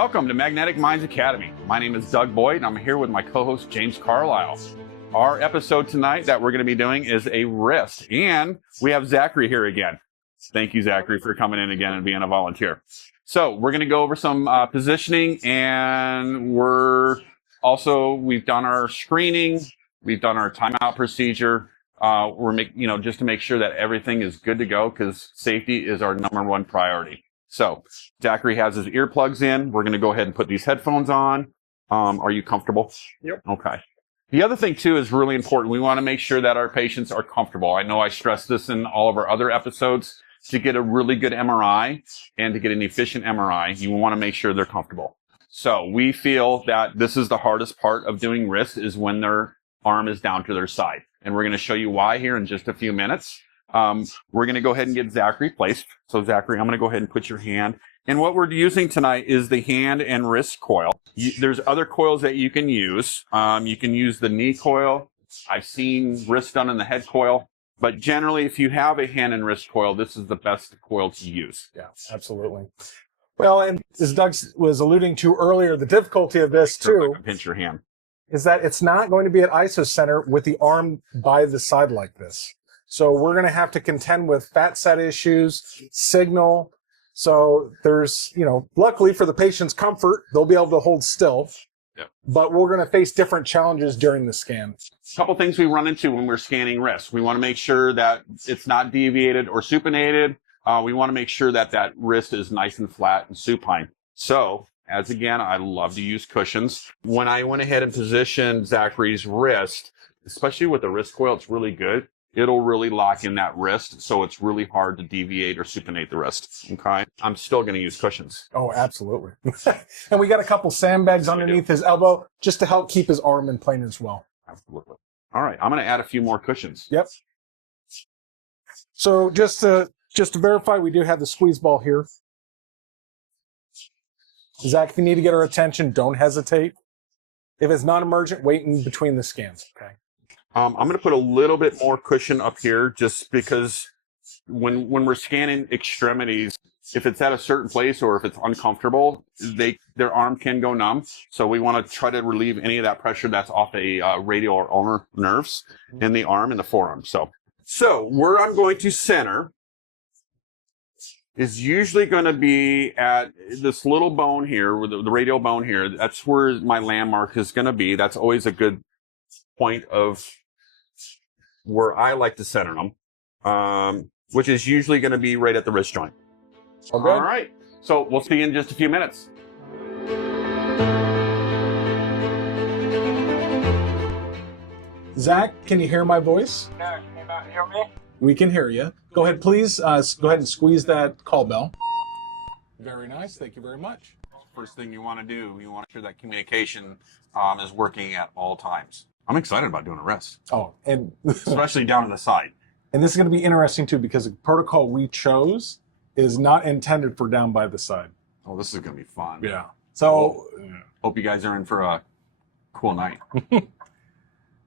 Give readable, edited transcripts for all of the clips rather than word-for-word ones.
Welcome to Magnetic Minds Academy. My name is Doug Boyd, and I'm here with my co-host James Carlisle. Our episode tonight that we're going to be doing is a wrist, and we have Zachary here again. Thank you, Zachary, for coming in again and being a volunteer. So we're going to go over some positioning, and we've done our screening, we've done our timeout procedure. Just to make sure that everything is good to go, because safety is our #1 priority. So Zachary has his earplugs in. We're going to go ahead and put these headphones on. Are you comfortable? Yep. Okay. The other thing, too, is really important. We want to make sure that our patients are comfortable. I know I stressed this in all of our other episodes. To get a really good MRI and to get an efficient MRI, you want to make sure they're comfortable. So we feel that this is the hardest part of doing wrist, is when their arm is down to their side. And we're going to show you why here in just a few minutes. We're going to go ahead and get Zachary placed. So Zachary, I'm going to go ahead and put your hand. And what we're using tonight is the hand and wrist coil. There's other coils that you can use. You can use the knee coil. I've seen wrist done in the head coil. But generally, if you have a hand and wrist coil, this is the best coil to use. Yeah, absolutely. Well, and as Doug was alluding to earlier, the difficulty of this too Pinch your hand. is that it's not going to be at isocenter with the arm by the side like this. So we're going to have to contend with fat set issues, signal. So there's, luckily for the patient's comfort, they'll be able to hold still. Yep. But we're going to face different challenges during the scan. A couple things we run into when we're scanning wrists. We want to make sure that it's not deviated or supinated. We want to make sure that that wrist is nice and flat and supine. So, as again, I love to use cushions. When I went ahead and positioned Zachary's wrist, especially with the wrist coil, it's really good. It'll really lock in that wrist, so it's really hard to deviate or supinate the wrist. Okay? I'm still going to use cushions. Oh, absolutely. And we got a couple sandbags underneath his elbow just to help keep his arm in plane as well. Absolutely. All right, I'm going to add a few more cushions. Yep. So just to verify, we do have the squeeze ball here. Zach, if you need to get our attention, don't hesitate. If it's non-emergent, wait in between the scans. Okay. I'm going to put a little bit more cushion up here, just because when we're scanning extremities, if it's at a certain place or if it's uncomfortable, their arm can go numb. So we want to try to relieve any of that pressure that's off the radial or ulnar nerves in the arm and the forearm. So where I'm going to center is usually going to be at this little bone here, with the radial bone here. That's where my landmark is going to be. That's always a good point of where I like to center them, which is usually going to be right at the wrist joint. Okay. All right. So we'll see you in just a few minutes. Zach, can you hear my voice? No, can you not hear me? We can hear you. Go ahead, please. Go ahead and squeeze that call bell. Very nice. Thank you very much. First thing you want to do, you want to make sure that communication is working at all times. I'm excited about doing a wrist, Oh, and especially down to the side. and this is going to be interesting too, because the protocol we chose is not intended for down by the side. Oh, this is going to be fun. Yeah. So Hope you guys are in for a cool night.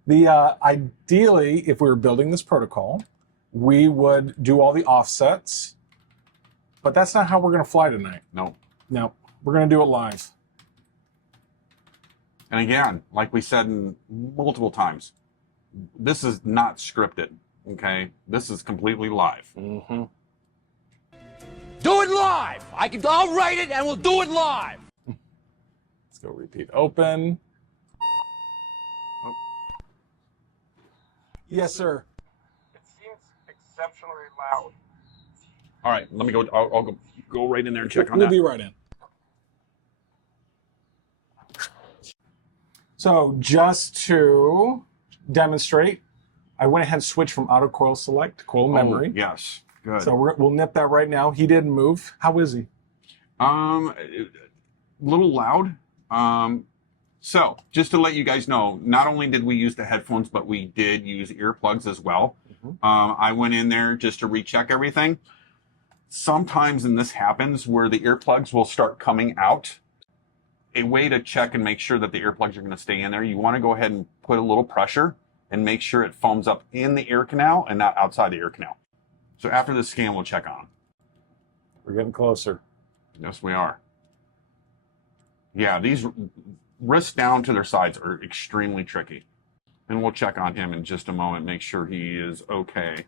Ideally, if we were building this protocol, we would do all the offsets, but that's not how we're going to fly tonight. No. No, we're going to do it live. And again, like we said multiple times, this is not scripted, okay? This is completely live. Mm-hmm. Do it live! I'll write it and we'll do it live! Let's go repeat open. Oh. Yes, sir. It seems exceptionally loud. All right, let me go. I'll go right in there and check on We'll that. be right in. So just to demonstrate, I went ahead and switched from auto coil select to coil memory. Oh, yes, good. So we'll nip that right now. He didn't move. How is he? A little loud. So just to let you guys know, not only did we use the headphones, but we did use earplugs as well. Mm-hmm. I went in there just to recheck everything. Sometimes, and this happens, where the earplugs will start coming out. A way to check and make sure that the earplugs are going to stay in there, you want to go ahead and put a little pressure and make sure it foams up in the ear canal and not outside the ear canal. So after the scan, we'll check on them. We're getting closer. Yes, we are. Yeah, these wrists down to their sides are extremely tricky. And we'll check on him in just a moment, make sure he is okay.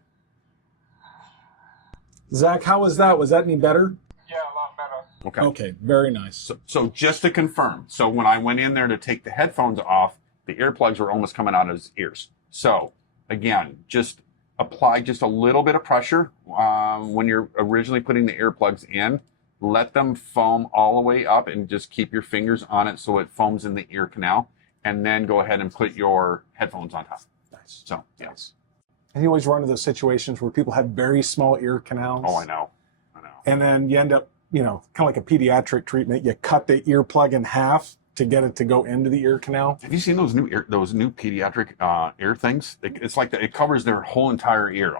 Zach, how was that? Was that any better? Yeah, a lot better. Okay. Okay, very nice. So just to confirm, so when I went in there to take the headphones off, the earplugs were almost coming out of his ears. So again, just apply just a little bit of pressure when you're originally putting the earplugs in. Let them foam all the way up and just keep your fingers on it so it foams in the ear canal. And then go ahead and put your headphones on top. Nice. So, yes. And you always run into those situations where people have very small ear canals. Oh, I know. And then you end up, kind of like a pediatric treatment. You cut the earplug in half to get it to go into the ear canal. Have you seen those new pediatric ear things? It's like it covers their whole entire ear.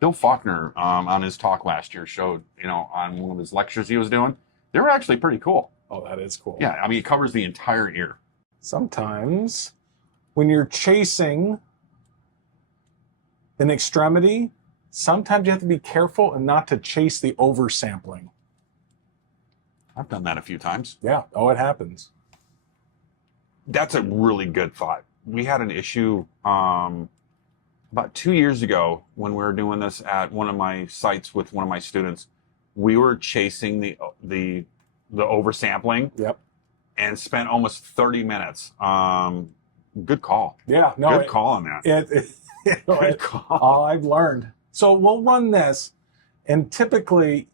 Bill Faulkner on his talk last year showed, on one of his lectures he was doing. They were actually pretty cool. Oh, that is cool. Yeah, I mean, it covers the entire ear. Sometimes when you're chasing an extremity, sometimes you have to be careful and not to chase the oversampling. I've done that a few times. Yeah. Oh, it happens. That's a really good thought. We had an issue about 2 years ago when we were doing this at one of my sites with one of my students. We were chasing the oversampling. Yep. And spent almost 30 minutes. Good call. Yeah. No. Good call on that. Good call. I've learned. So we'll run this, and typically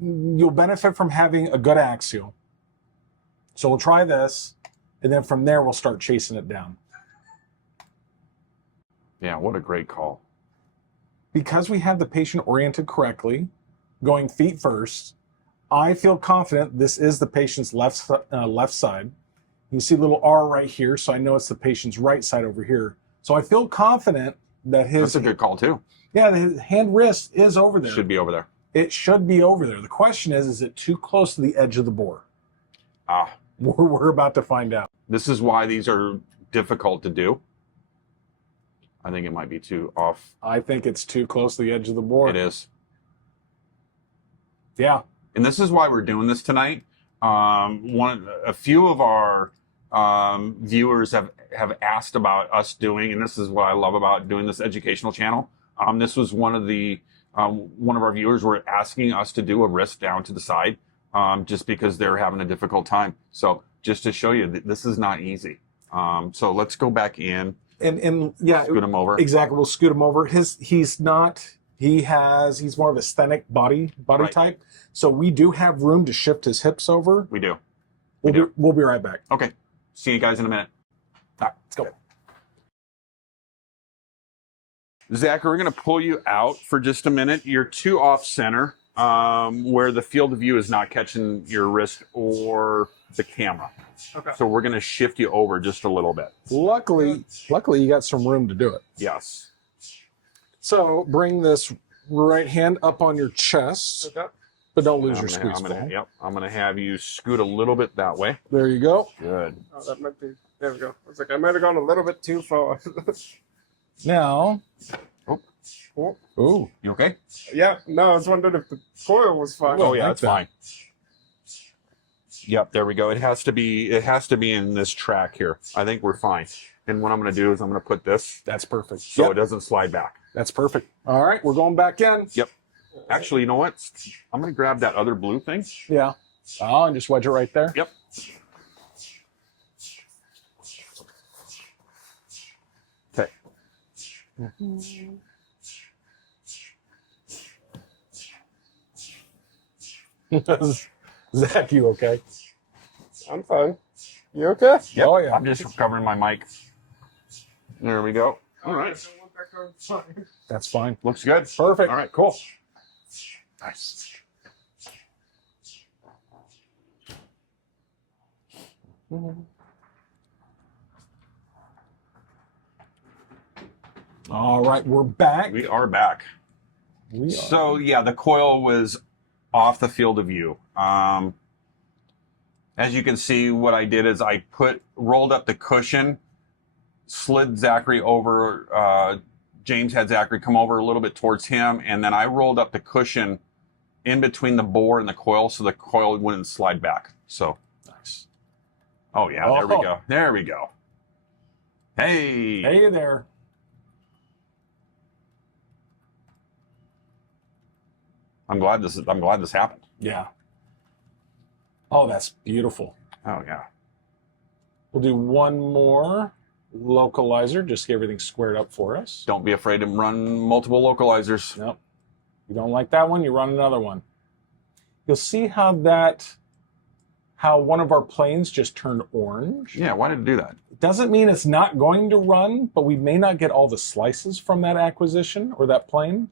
you'll benefit from having a good axial. So we'll try this, and then from there we'll start chasing it down. Yeah, what a great call. Because we have the patient oriented correctly, going feet first, I feel confident this is the patient's left side. You see a little R right here, so I know it's the patient's right side over here. So I feel confident that That's a good call too. Yeah, his hand wrist is over there. Should be over there. It should be over there. The question is it too close to the edge of the bore? We're about to find out. This is why these are difficult to do. I think it might be too off. I think it's too close to the edge of the bore. It is. Yeah. And this is why we're doing this tonight. A few of our viewers have asked about us doing, and this is what I love about doing this educational channel. This was one of our viewers were asking us to do a wrist down to the side, just because they're having a difficult time. So just to show you that this is not easy. So let's go back in and yeah, scoot him over. Exactly. We'll scoot him over. He's more of a sthenic body Right. type. So we do have room to shift his hips over. We do. We'll be right back. Okay. See you guys in a minute. All right, let's go. Zachary, we're going to pull you out for just a minute. You're too off center, where the field of view is not catching your wrist or the camera. Okay. So we're going to shift you over just a little bit. Luckily, you got some room to do it. Yes. So bring this right hand up on your chest, Okay. but don't lose I'm your gonna- squeeze ball. Yep. I'm going to have you scoot a little bit that way. There you go. Good. Oh, that might be. There we go. I was like, I might have gone a little bit too far. Now, Oh, ooh, You okay? yeah. No, I was wondering if the coil was fine. Oh yeah, like that's that. fine. Yep, there we go. It has to be in this track here. I think we're fine. And what I'm going to do is I'm going to put this that's perfect. so Yep, it doesn't slide back. that's perfect. All right, we're going back in. Yep. Actually, you know what? I'm going to grab that other blue thing. Yeah. Oh, and just wedge it right there. Yep. Okay. Zach, you okay? I'm fine. You okay? Yep. Oh, yeah. I'm just covering my mic. There we go. All right. That's fine. Looks good. Perfect. All right, cool. Nice. All right, we're back. We are back. So yeah, the coil was off the field of view. As you can see, what I did is I rolled up the cushion, slid Zachary over. James had Zachary come over a little bit towards him, and then I rolled up the cushion in between the bore and the coil so the coil wouldn't slide back. So Nice. Oh yeah, there we Oh. go. There we go. Hey. Hey there. I'm glad this happened. Yeah. Oh, that's beautiful. Oh yeah. We'll do one more localizer, just get everything squared up for us. Don't be afraid to run multiple localizers. Nope. You don't like that one, you run another one. You'll see how one of our planes just turned orange. Yeah, why did it do that? It doesn't mean it's not going to run, but we may not get all the slices from that acquisition or that plane.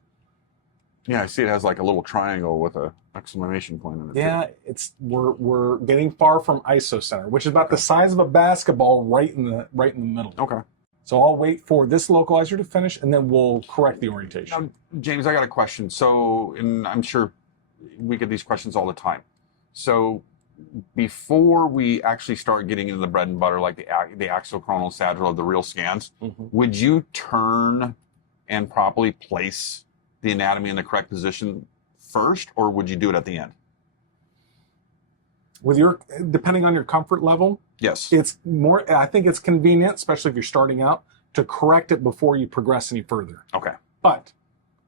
Yeah, I see it has like a little triangle with a exclamation point in it. Yeah, we're getting far from isocenter, which is about the size of a basketball right in the middle. Okay. So I'll wait for this localizer to finish, and then we'll correct the orientation. Now, James, I got a question. So, and I'm sure we get these questions all the time. So, before we actually start getting into the bread and butter, like the axial, coronal, sagittal, the real scans, would you turn and properly place the anatomy in the correct position first, or would you do it at the end? Depending on your comfort level, Yes. I think it's convenient, especially if you're starting out, to correct it before you progress any further. Okay. But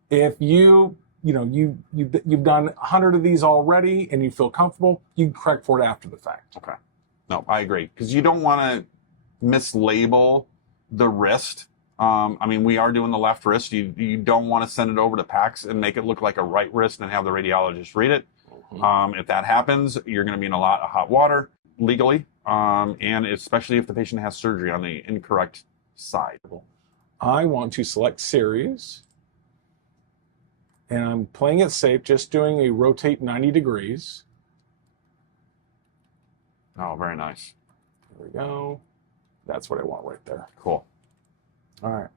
if you've done 100 of these already and you feel comfortable, you can correct for it after the fact. Okay. No, I agree, because you don't want to mislabel the wrist. I mean, we are doing the left wrist. You don't want to send it over to PACS and make it look like a right wrist and have the radiologist read it. If that happens, you're going to be in a lot of hot water legally, and especially if the patient has surgery on the incorrect side. I want to select series, and I'm playing it safe, just doing a rotate 90 degrees. Oh, very nice. There we go. That's what I want right there. Cool. All right.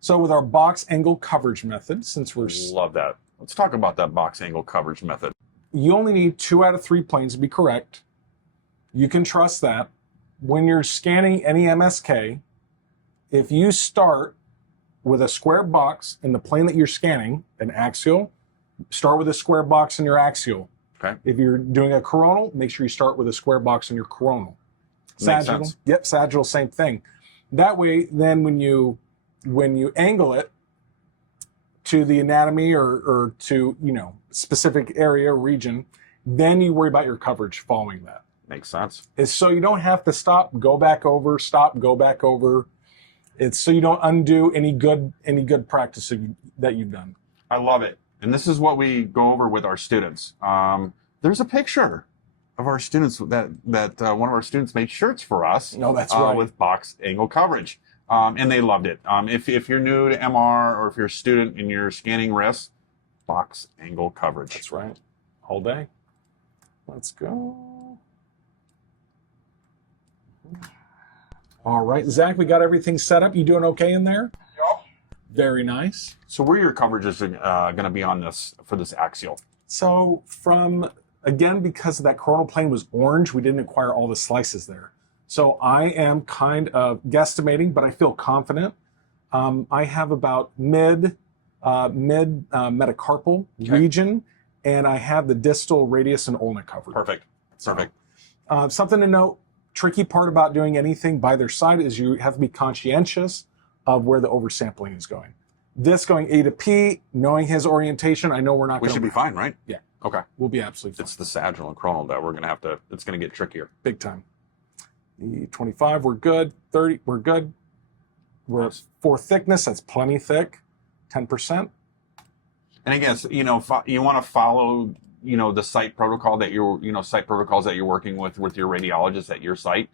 So with our box angle coverage method, since Love that. Let's talk about that box angle coverage method. you only need 2 out of 3 planes to be correct. You can trust that. When you're scanning any MSK, if you start with a square box in the plane that you're scanning, an axial, start with a square box in your axial. Okay. If you're doing a coronal, make sure you start with a square box in your coronal. Makes sense. Yep, sagittal, same thing. That way, then when you angle it to the anatomy or to, specific area, region, then you worry about your coverage following that. Makes sense. It's so you don't have to stop, go back over, stop, go back over. It's so you don't undo any good practice that you've done. I love it. And this is what we go over with our students. There's a picture of our students that one of our students made shirts for us. No, that's right. With box angle coverage. And they loved it. If you're new to MR or if you're a student and you're scanning wrists, box angle coverage. That's right. All day. Let's go. All right, Zach, we got everything set up. You doing okay in there? Yep. Very nice. So where are your coverages going to be on this for this axial? So because that coronal plane was orange, we didn't acquire all the slices there. So I am kind of guesstimating, but I feel confident. I have about mid metacarpal region, and I have the distal radius and ulna covered. Perfect. Perfect. Something to note, tricky part about doing anything by their side is you have to be conscientious of where the oversampling is going. This going A to P, knowing his orientation, I know we're not We going should be fine, right? Yeah. Okay. We'll be absolutely fine. It's the sagittal and coronal that we're going to have to, it's going to get trickier. Big time. The 25, we're good. 30, we're good. We're for thickness, that's plenty thick. 10%. And again, you want to follow, the site protocol that site protocols that you're working with your radiologist at your site.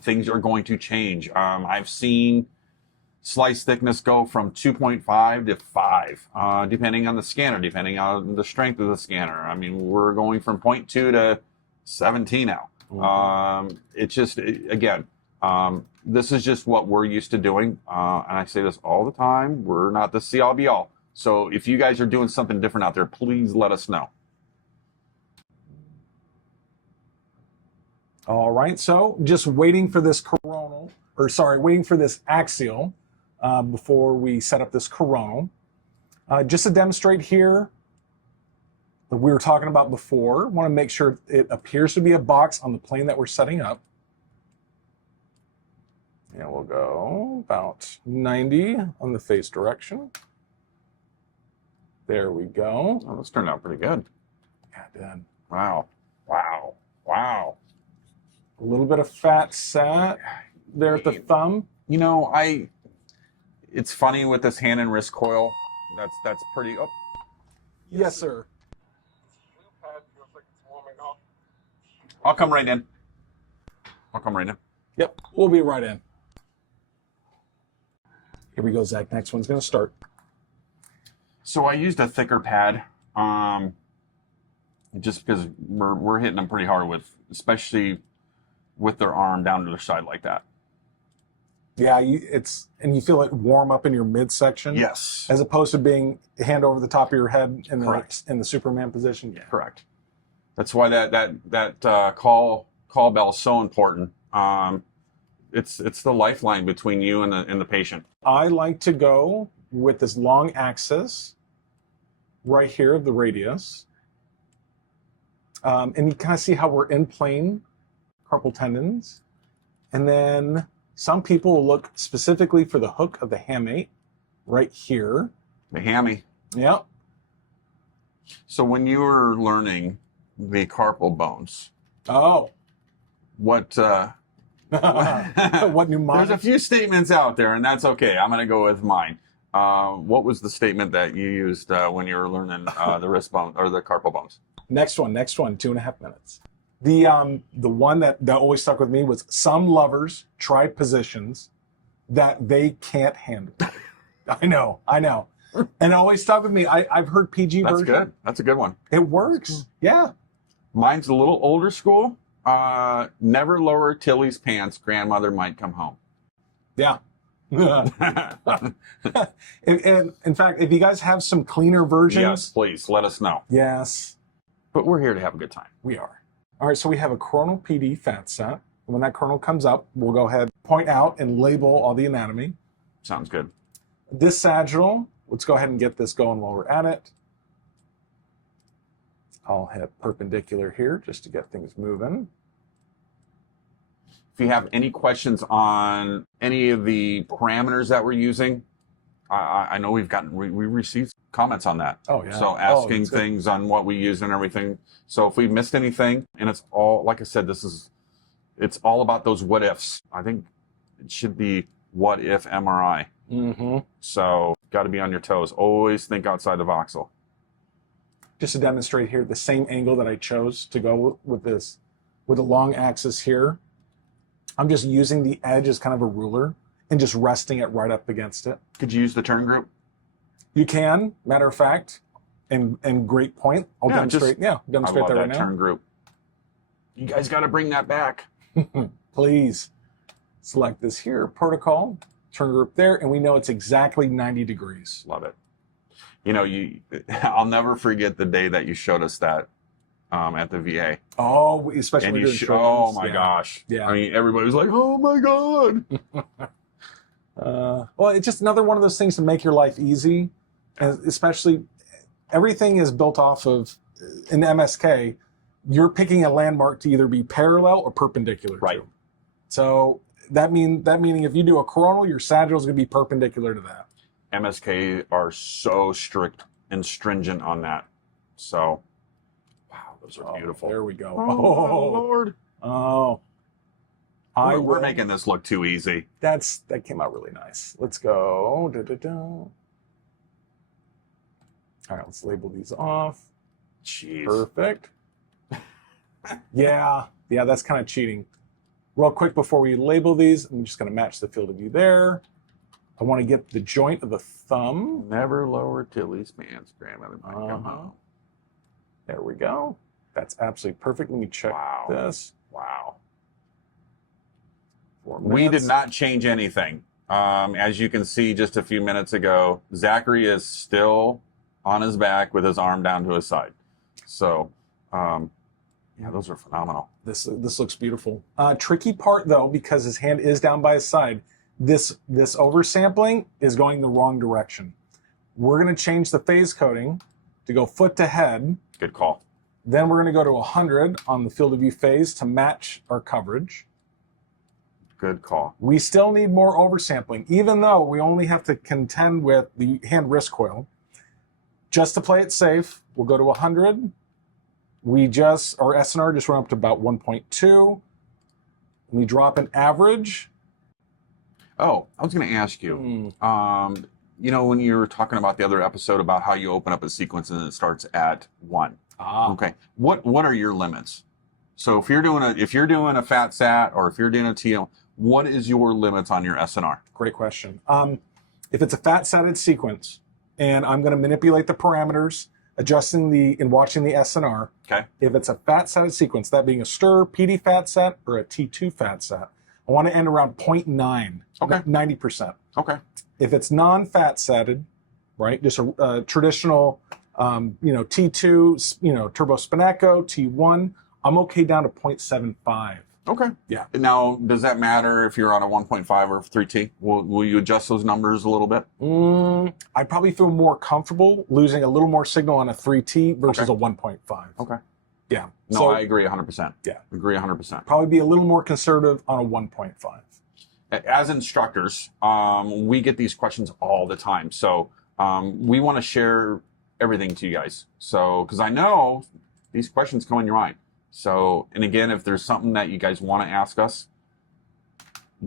Things are going to change. I've seen slice thickness go from 2.5 to 5, depending on the scanner, depending on the strength of the scanner. I mean, we're going from 0.2 to 17 now. This is just what we're used to doing. And I say this all the time. We're not the see all be all. So if you guys are doing something different out there, please let us know. All right, so just waiting for this waiting for this axial before we set up this coronal. Just to demonstrate here that we were talking about before, want to make sure it appears to be a box on the plane that we're setting up. And we'll go about 90 on the face direction. There we go. Oh, this turned out pretty good. Yeah, it did. Wow. Wow. Wow. A little bit of fat set there at the thumb. You know, it's funny with this hand and wrist coil. That's pretty. Oh, Yes, sir. Blue pad feels like it's warming up. I'll come right in. I'll come right in. Yep, we'll be right in. Here we go, Zach. Next one's going to start. So I used a thicker pad, just because we're hitting them pretty hard with, especially with their arm down to their side like that. Yeah, and you feel it warm up in your midsection. Yes. As opposed to being hand over the top of your head in Correct. the Superman position. Yeah. Correct. That's why that call bell is so important. It's the lifeline between you and the patient. I like to go with this long axis right here of the radius. And you kind of see how we're in plane carpal tendons. And then some people will look specifically for the hook of the hamate right here. The hammy. Yep. So when you were learning the carpal bones, Oh. what What mnemonic? there's a few statements out there, and that's okay. I'm going to go with mine. What was the statement that you used when you were learning the wrist bone or the carpal bones? Next one, 2.5 minutes. The one that always stuck with me was some lovers try positions that they can't handle. I know. And it always stuck with me. I've heard PG That's version. good. That's a good one. It works. Yeah. Mine's a little older school. Never lower Tilly's pants. Grandmother might come home. Yeah. and in fact, if you guys have some cleaner versions. Yes, please let us know. Yes, But we're here to have a good time. we are. All right, so we have a coronal PD fat set. When that coronal comes up, we'll go ahead, point out, and label all the anatomy. Sounds good. This sagittal, let's go ahead and get this going while we're at it. I'll hit perpendicular here just to get things moving. If you have any questions on any of the parameters that we're using, I know we received comments on that. Oh, yeah. So asking that's good. things on what we use and everything. So if we missed anything, and it's all, like I said, it's all about those what ifs. I think it should be what if MRI. Mm-hmm. So got to be on your toes. Always think outside the voxel. Just to demonstrate here, the same angle that I chose to go with this, with a long axis here, I'm just using the edge as kind of a ruler and just resting it right up against it. Could you use the turn group? You can, matter of fact, and great point. I'll Yeah, demonstrate. I Demonstrate love that right that now. turn group. You guys got to bring that back. Please select this here, protocol, turn group there, and we know it's exactly 90 degrees. Love it. You know, I'll never forget the day that you showed us that at the VA. Oh, especially And when you you're doing oh shoulders. my Yeah. gosh. Yeah. I mean, everybody was like, oh my God. Well, it's just another one of those things to make your life easy, and especially everything is built off of, in MSK, you're picking a landmark to either be parallel or perpendicular Right. to. So that meaning if you do a coronal, your sagittal is going to be perpendicular to that. MSK are so strict and stringent on that. So, wow, those are beautiful. There we go. Oh, Lord. Oh. We're making this look too easy. That came out really nice. Let's go. All right, let's label these off. Jeez. Perfect. Yeah, that's kind of cheating. Real quick before we label these, I'm just going to match the field of view there. I want to get the joint of the thumb. Never lower Tilly's pants. Grandmother might come home. There we go. That's absolutely perfect. Let me check this. Wow. 4 We did minutes. not change anything. As you can see just a few minutes ago, Zachary is still on his back with his arm down to his side. So, yeah, those are phenomenal. This looks beautiful. Tricky part though, because his hand is down by his side, this oversampling is going the wrong direction. We're going to change the phase coding to go foot to head. Good call. Then we're going to go to 100 on the field of view phase to match our coverage. Good call. We still need more oversampling, even though we only have to contend with the hand wrist coil. Just to play it safe, we'll go to 100. Our SNR just went up to about 1.2. We drop an average. Oh, I was going to ask you, you know, when you were talking about the other episode about how you open up a sequence and it starts at 1. Okay. What are your limits? So if you're doing a fat sat or if you're doing a TL, what is your limits on your SNR? Great question. If it's a fat satted sequence and I'm going to manipulate the parameters, adjusting and watching the SNR. Okay. If it's a fat satted sequence, that being a stir, PD fat sat, or a T2 fat sat, I want to end around 0.9. Okay. 90%. Okay. If it's non-fat satted, right, just a traditional, T2, turbo spinaco, T1, I'm okay down to 0.75. Okay. Yeah. Now, does that matter if you're on a 1.5 or 3T? Will you adjust those numbers a little bit? I'd probably feel more comfortable losing a little more signal on a 3T versus a 1.5. Okay. Yeah. No, So, I agree 100%. Yeah. Agree 100%. probably be a little more conservative on a 1.5. As instructors, we get these questions all the time. So we want to share everything to you guys. So, because I know these questions come in your mind. So, and again, if there's something that you guys want to ask us,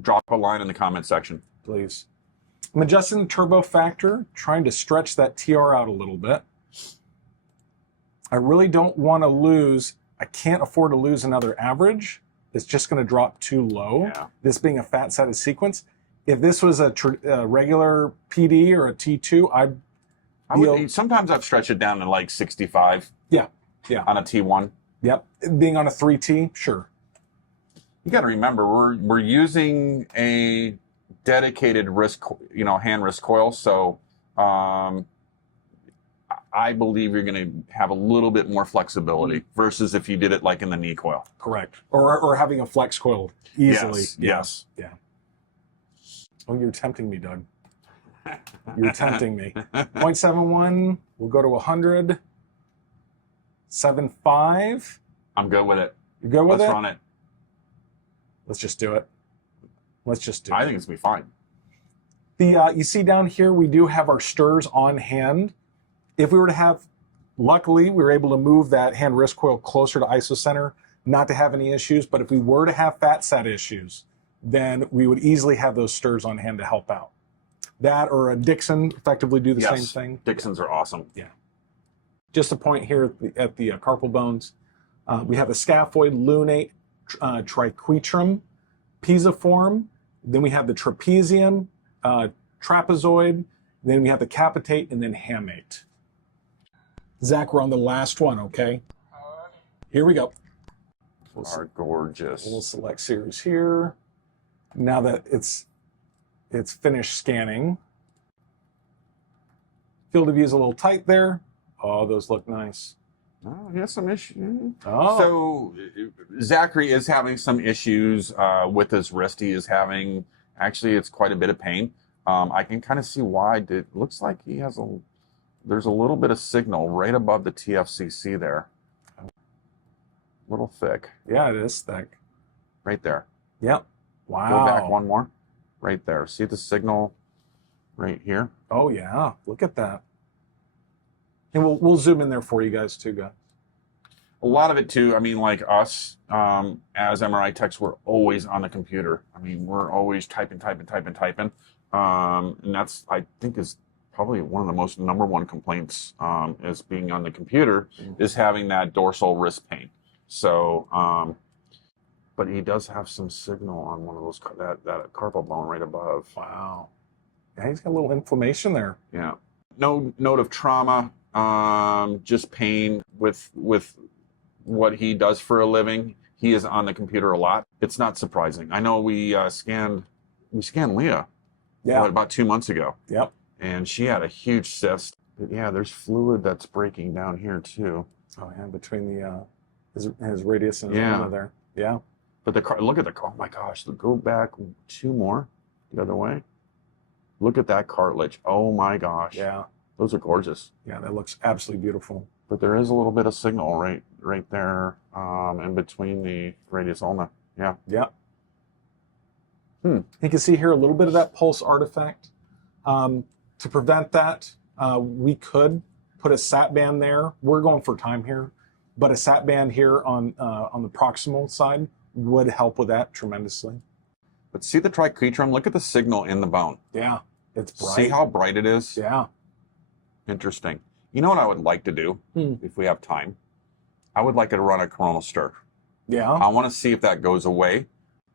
drop a line in the comment section. Please. I'm adjusting the turbo factor, trying to stretch that TR out a little bit. I really don't want to lose, I can't afford to lose another average. It's just going to drop too low. Yeah. This being a fat satted sequence. If this was a regular PD or a T2, Sometimes I've stretched it down to like 65. Yeah. On a T1. Yep. Being on a 3T, sure. You got to remember, we're using a dedicated hand wrist coil. So I believe you're going to have a little bit more flexibility versus if you did it like in the knee coil. Correct. Or having a flex coil easily. Yes. Yeah. Oh, you're tempting me, Doug. You're tempting me. 0.71, we'll go to 100. 7.5. I'm good with it. You good with Let's it? run it. Let's just do it. I think it's going to be fine. You see down here, we do have our stirs on hand. If we were to have, luckily, we were able to move that hand wrist coil closer to isocenter, not to have any issues. But if we were to have fat sat issues, then we would easily have those stirs on hand to help out. That or a Dixon effectively do the same thing. Dixons are awesome. Yeah. Just a point here at the carpal bones. We have a scaphoid, lunate, triquetrum, pisiform. Then we have the trapezium, trapezoid. Then we have the capitate, and then hamate. Zach, we're on the last one, okay? Here we go. Are gorgeous. We'll select series here. Now that it's finished scanning. Field of view is a little tight there. Oh, those look nice. Oh, he has some issues. Oh. So Zachary is having some issues with his wrist. He is having, actually, it's quite a bit of pain. I can kind of see why. It looks like there's a little bit of signal right above the TFCC there. A little thick. Yeah, it is thick. Right there. Yep. Wow. Go back one more. Right there. See the signal right here? Oh, yeah. Look at that. And we'll zoom in there for you guys too, guys. A lot of it too, I mean, like us, as MRI techs, we're always on the computer. I mean, we're always typing. And that's, I think, is probably one of the most number one complaints is being on the computer, is having that dorsal wrist pain. So, but he does have some signal on one of those, that carpal bone right above. Wow. Yeah, he's got a little inflammation there. Yeah. No note of trauma, just pain with what he does for a living. He is on the computer a lot. It's not surprising. I know we scanned Leah about 2 months ago. Yep. And she had a huge cyst. But yeah, there's fluid that's breaking down here too. Oh yeah, between the his radius and his ulna there. Yeah. But look at oh my gosh, go back 2 more the other way. Look at that cartilage. Oh my gosh. Yeah. Those are gorgeous. Yeah, that looks absolutely beautiful. But there is a little bit of signal right there in between the radius ulna. Yeah. Yeah. You can see here a little bit of that pulse artifact. To prevent that, we could put a sat band there. We're going for time here, but a sat band here on the proximal side would help with that tremendously. But see the triquetrum? Look at the signal in the bone. Yeah, it's bright. See how bright it is? Yeah. Interesting. You know what I would like to do, if we have time? I would like to run a coronal stir. Yeah. I want to see if that goes away.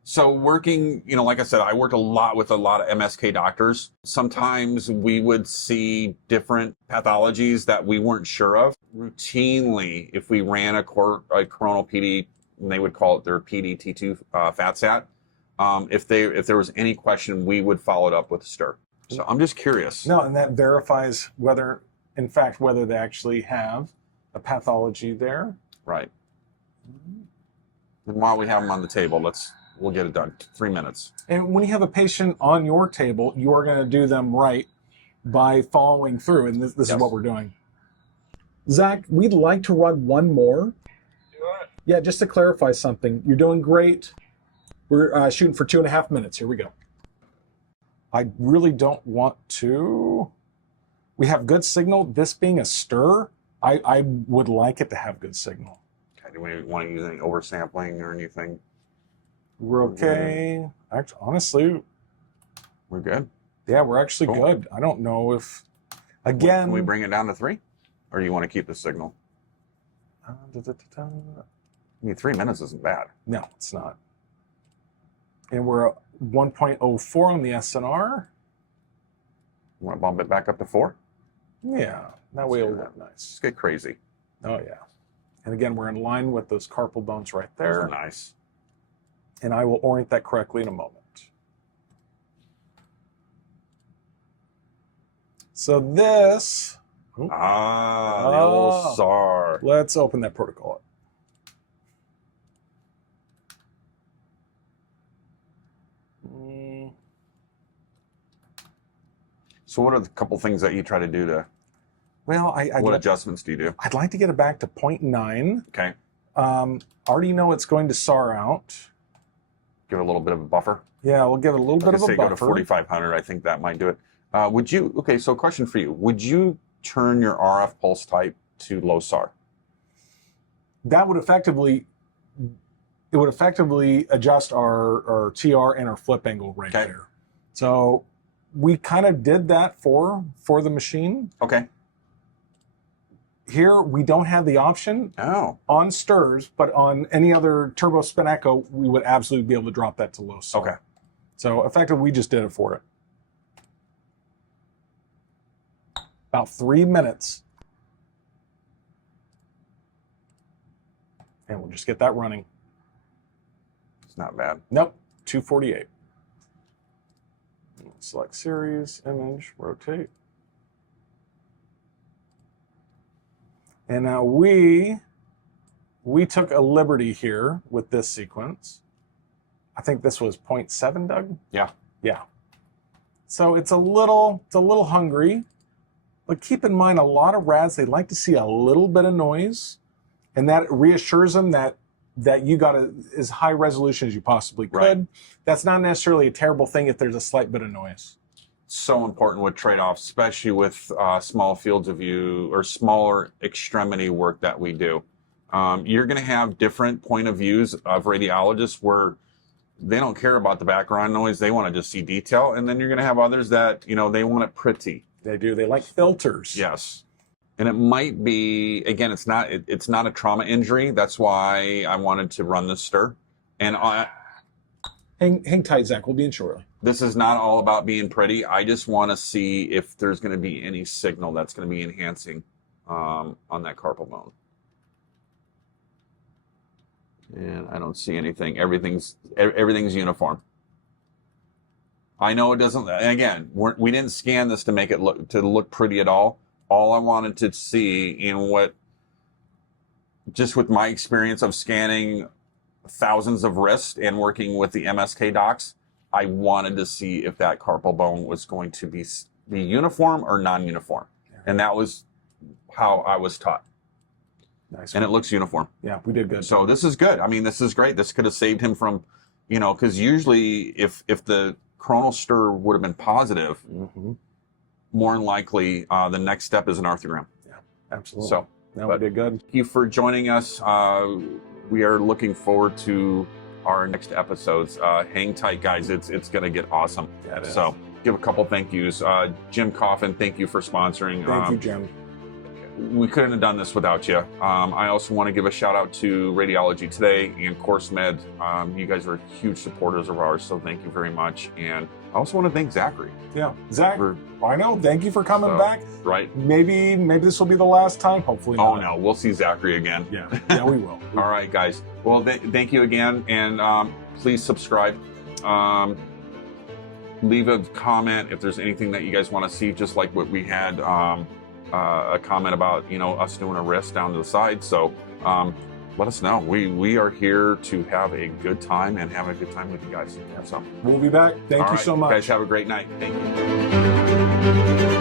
So working, you know, like I said, I worked a lot with a lot of MSK doctors. Sometimes we would see different pathologies that we weren't sure of. Routinely, if we ran a coronal PD, and they would call it their PD-T2 fat sat, if there was any question, we would follow it up with a stir. So I'm just curious. No, and that verifies whether, in fact, whether they actually have a pathology there. Right. And while we have them on the table, we'll get it done. 3 minutes. And when you have a patient on your table, you are going to do them right by following through, and this Yes. is what we're doing. Zach, we'd like to run one more. Yeah, just to clarify something. You're doing great. We're shooting for 2.5 minutes. Here we go. I really don't want to. We have good signal. This being a stir, I would like it to have good signal. Okay, do we want to use any oversampling or anything? We're okay. Actually, honestly, We're good. yeah, we're actually Cool. good. I don't know if, again, Can we bring it down to 3? Or do you want to keep the signal? I mean, 3 minutes isn't bad. No, it's not. And we're at 1.04 on the SNR. You want to bump it back up to 4? Yeah, that way do it'll that. look nice. Let's get crazy. Oh, yeah. And again, we're in line with those carpal bones right Those are there. nice. And I will orient that correctly in a moment. So this, The old SAR. let's open that protocol up. So what are the couple things that you try to do to, Well, what adjustments do you do? I'd like to get it back to 0.9. Okay. Already know it's going to SAR out. Give it a little bit of a buffer. Yeah, we'll give it a little bit Like of I a say, go to buffer. 4,500. I think that might do it. Okay, so question for you. Would you turn your RF pulse type to low SAR? That would effectively, it would effectively adjust our TR and our flip angle right Okay. there. So we kind of did that for the machine. Okay. Here, we don't have the option Oh, on stirs, but on any other turbo spin echo, we would absolutely be able to drop that to low SAR. okay. So effectively, we just did it for it. About 3 minutes. And we'll just get that running. It's not bad. Nope, 248. Select series, image, rotate. And now we took a liberty here with this sequence. I think this was 0.7, Doug? Yeah. Yeah. So it's a little hungry, but keep in mind a lot of rads, they like to see a little bit of noise, and that reassures them that you got as high resolution as you possibly could. Right. That's not necessarily a terrible thing if there's a slight bit of noise. So important with trade-offs, especially with small fields of view or smaller extremity work that we do. You're going to have different point of views of radiologists where they don't care about the background noise. They want to just see detail. And then you're going to have others that, they want it pretty. They do. They like filters. Yes. And it might be, again, it's not a trauma injury. That's why I wanted to run this stir. And Hang tight, Zach. We'll be in shortly. this is not all about being pretty. I just want to see if there's going to be any signal that's going to be enhancing on that carpal bone. And I don't see anything. Everything's uniform. I know it doesn't. Again, we didn't scan this to make it look pretty at all. All I wanted to see just with my experience of scanning thousands of wrists and working with the MSK docs, I wanted to see if that carpal bone was going to be uniform or non-uniform. Yeah. And that was how I was taught. Nice. And it looks uniform. Yeah, we did good. So this is good. I mean, this is great. This could have saved him from you know, because usually if the coronal stir would have been positive, more than likely the next step is an arthrogram. Yeah, absolutely. So that would be good. Thank you for joining us. We are looking forward to our next episodes. Hang tight, guys. It's going to get awesome. Yeah, it is. So give a couple thank yous. Jim Coffin, thank you for sponsoring. Thank you, Jim. We couldn't have done this without you. I also want to give a shout out to Radiology Today and Course Med. You guys are huge supporters of ours, so thank you very much. And I also want to thank Zachary. Yeah, Zach, I know. Thank you for coming back. Right. Maybe this will be the last time. Hopefully not. Oh, no. We'll see Zachary again. Yeah, we will. All right, guys. Well, thank you again. And please subscribe. Leave a comment if there's anything that you guys want to see, just like what we had a comment about, you know, us doing a wrist down to the side. So let us know. We are here to have a good time and have a good time with you guys. So we'll be back. Thank you so much. You guys have a great night. Thank you.